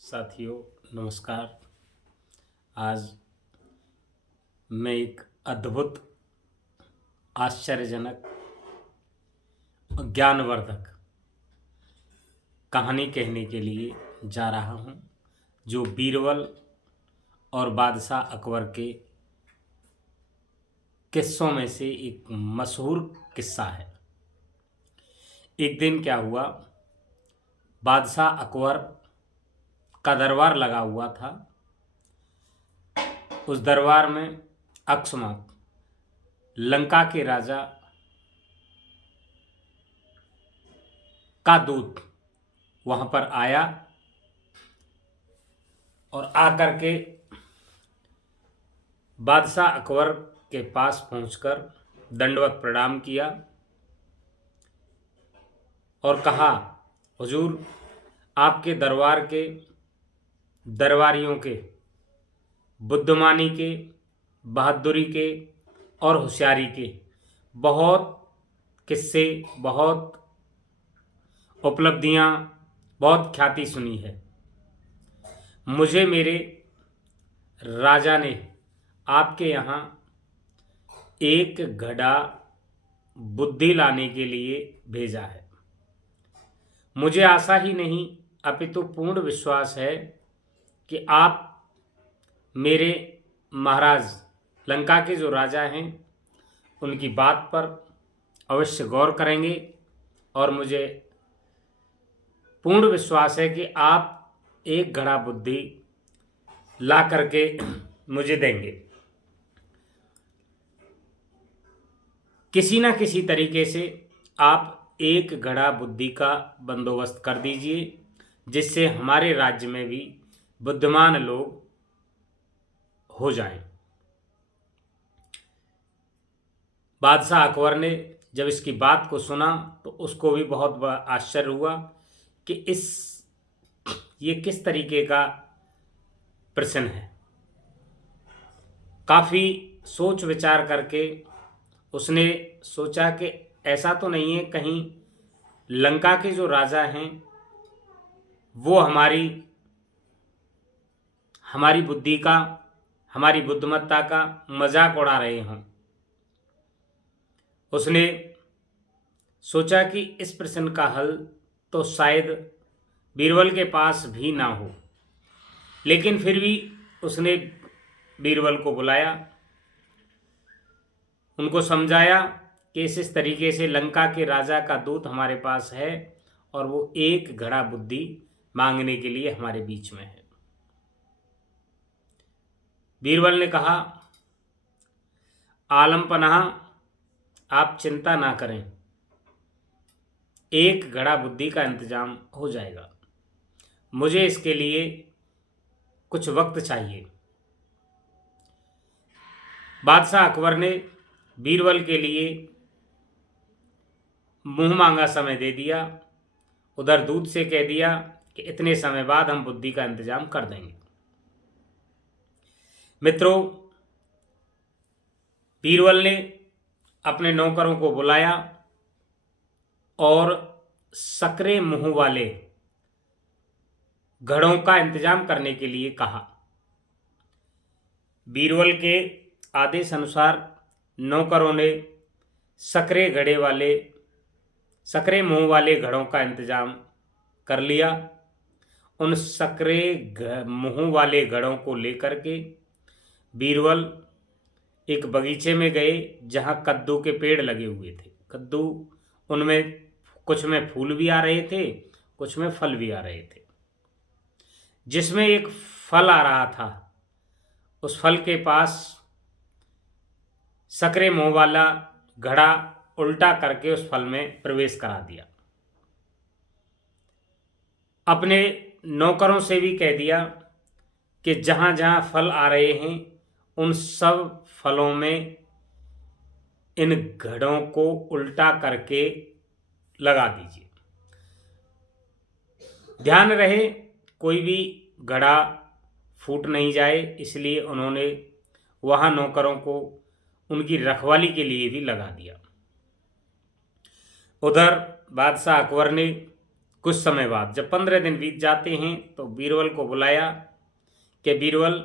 साथियों नमस्कार। आज मैं एक अद्भुत, आश्चर्यजनक और ज्ञानवर्धक कहानी कहने के लिए जा रहा हूँ, जो बीरबल और बादशाह अकबर के किस्सों में से एक मशहूर किस्सा है। एक दिन क्या हुआ, बादशाह अकबर का दरबार लगा हुआ था। उस दरबार में अकस्मात लंका के राजा का दूत वहां पर आया और आकर के बादशाह अकबर के पास पहुंचकर दंडवत प्रणाम किया और कहा, हुजूर, आपके दरबार के दरबारियों के बुद्धिमानी के, बहादुरी के और होशियारी के बहुत किस्से, बहुत उपलब्धियां, बहुत ख्याति सुनी है। मुझे मेरे राजा ने आपके यहाँ एक घड़ा बुद्धि लाने के लिए भेजा है। मुझे आशा ही नहीं अपितु पूर्ण विश्वास है कि आप मेरे महाराज लंका के जो राजा हैं उनकी बात पर अवश्य गौर करेंगे और मुझे पूर्ण विश्वास है कि आप एक घड़ा बुद्धि ला करके मुझे देंगे। किसी न किसी तरीके से आप एक घड़ा बुद्धि का बंदोबस्त कर दीजिए, जिससे हमारे राज्य में भी बुद्धिमान लोग हो जाएं। बादशाह अकबर ने जब इसकी बात को सुना तो उसको भी बहुत बड़ा आश्चर्य हुआ कि ये किस तरीके का प्रश्न है। काफ़ी सोच विचार करके उसने सोचा कि ऐसा तो नहीं है कहीं लंका के जो राजा हैं वो हमारी बुद्धि का, हमारी बुद्धिमत्ता का मजाक उड़ा रहे हों। उसने सोचा कि इस प्रश्न का हल तो शायद बीरबल के पास भी ना हो, लेकिन फिर भी उसने बीरबल को बुलाया, उनको समझाया कि इस तरीके से लंका के राजा का दूत हमारे पास है और वो एक घड़ा बुद्धि मांगने के लिए हमारे बीच में है। बीरबल ने कहा, आलम पनाह, आप चिंता ना करें, एक घड़ा बुद्धि का इंतजाम हो जाएगा। मुझे इसके लिए कुछ वक्त चाहिए। बादशाह अकबर ने बीरबल के लिए मुंह मांगा समय दे दिया। उधर दूत से कह दिया कि इतने समय बाद हम बुद्धि का इंतजाम कर देंगे। मित्रों, बीरबल ने अपने नौकरों को बुलाया और सकरे मुंह वाले घड़ों का इंतजाम करने के लिए कहा। बीरबल के आदेश अनुसार नौकरों ने सकरे मुंह वाले घड़ों का इंतजाम कर लिया। उन सकरे मुंह वाले घड़ों को लेकर के बीरबल एक बगीचे में गए जहां कद्दू के पेड़ लगे हुए थे। कद्दू, उनमें कुछ में फूल भी आ रहे थे, कुछ में फल भी आ रहे थे। जिसमें एक फल आ रहा था, उस फल के पास सकरे मुंह वाला घड़ा उल्टा करके उस फल में प्रवेश करा दिया। अपने नौकरों से भी कह दिया कि जहां जहां फल आ रहे हैं उन सब फलों में इन घड़ों को उल्टा करके लगा दीजिए। ध्यान रहे कोई भी घड़ा फूट नहीं जाए, इसलिए उन्होंने वहां नौकरों को उनकी रखवाली के लिए भी लगा दिया। उधर बादशाह अकबर ने कुछ समय बाद, जब 15 दिन बीत जाते हैं, तो बीरबल को बुलाया कि बीरबल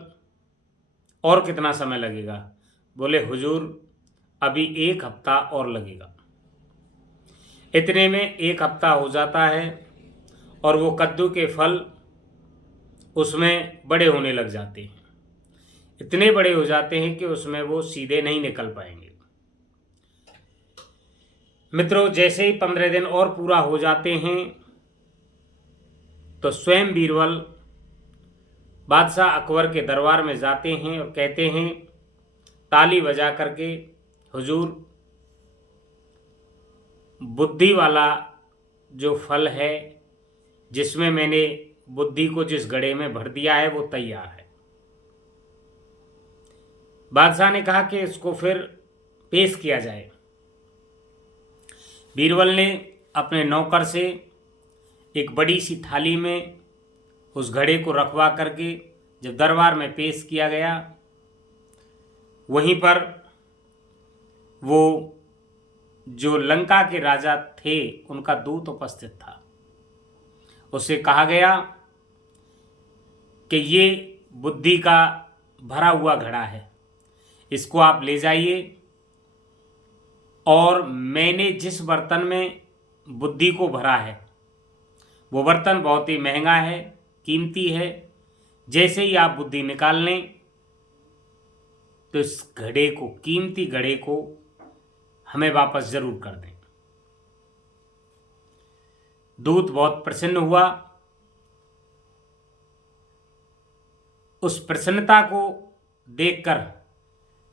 और कितना समय लगेगा। बोले हुजूर अभी 1 हफ्ता और लगेगा। इतने में 1 हफ्ता हो जाता है और वो कद्दू के फल उसमें बड़े होने लग जाते हैं। इतने बड़े हो जाते हैं कि उसमें वो सीधे नहीं निकल पाएंगे। मित्रों, जैसे ही 15 दिन और पूरा हो जाते हैं तो स्वयं बीरबल बादशाह अकबर के दरबार में जाते हैं और कहते हैं ताली बजा करके, हुजूर बुद्धि वाला जो फल है, जिसमें मैंने बुद्धि को जिस घड़े में भर दिया है, वो तैयार है। बादशाह ने कहा कि इसको फिर पेश किया जाए। बीरबल ने अपने नौकर से एक बड़ी सी थाली में उस घड़े को रखवा करके जब दरबार में पेश किया गया, वहीं पर वो जो लंका के राजा थे उनका दूत उपस्थित था। उससे कहा गया कि ये बुद्धि का भरा हुआ घड़ा है, इसको आप ले जाइए और मैंने जिस बर्तन में बुद्धि को भरा है वो बर्तन बहुत ही महंगा है, कीमती है। जैसे ही आप बुद्धि निकाल लें तो इस घड़े को, कीमती घड़े को हमें वापस जरूर कर दें। दूत बहुत प्रसन्न हुआ। उस प्रसन्नता को देखकर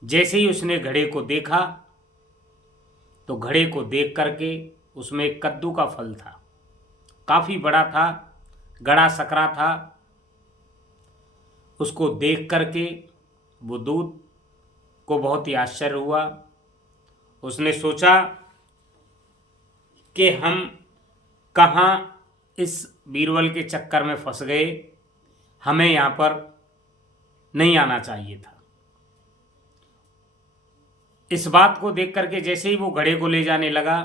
जैसे ही उसने घड़े को देखा तो घड़े को देख करके उसमें एक कद्दू का फल था, काफी बड़ा था, गड़ा सकरा था। उसको देख करके वो दूत को बहुत ही आश्चर्य हुआ। उसने सोचा कि हम कहाँ इस बीरबल के चक्कर में फंस गए, हमें यहाँ पर नहीं आना चाहिए था। इस बात को देख करके जैसे ही वो घड़े को ले जाने लगा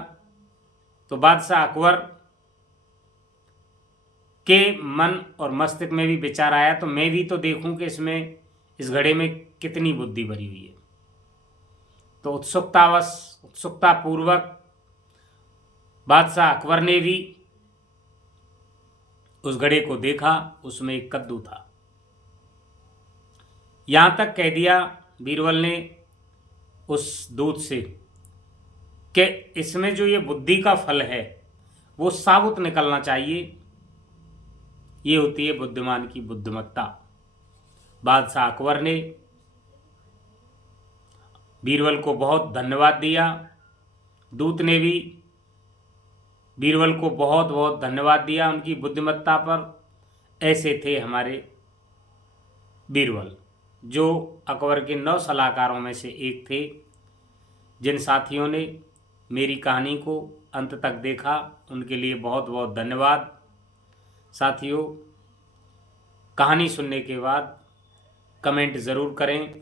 तो बादशाह अकबर के मन और मस्तिष्क में भी विचार आया, तो मैं भी तो देखूं कि इसमें, इस घड़े में कितनी बुद्धि भरी हुई है। तो उत्सुकता पूर्वक बादशाह अकबर ने भी उस घड़े को देखा। उसमें एक कद्दू था। यहां तक कह दिया बीरबल ने उस दूत से कि इसमें जो ये बुद्धि का फल है वो साबुत निकलना चाहिए। ये होती है बुद्धिमान की बुद्धिमत्ता। बादशाह अकबर ने बीरबल को बहुत धन्यवाद दिया। दूत ने भी बीरबल को बहुत बहुत धन्यवाद दिया उनकी बुद्धिमत्ता पर। ऐसे थे हमारे बीरबल, जो अकबर के 9 सलाहकारों में से एक थे। जिन साथियों ने मेरी कहानी को अंत तक देखा उनके लिए बहुत बहुत धन्यवाद। साथियों, कहानी सुनने के बाद कमेंट ज़रूर करें।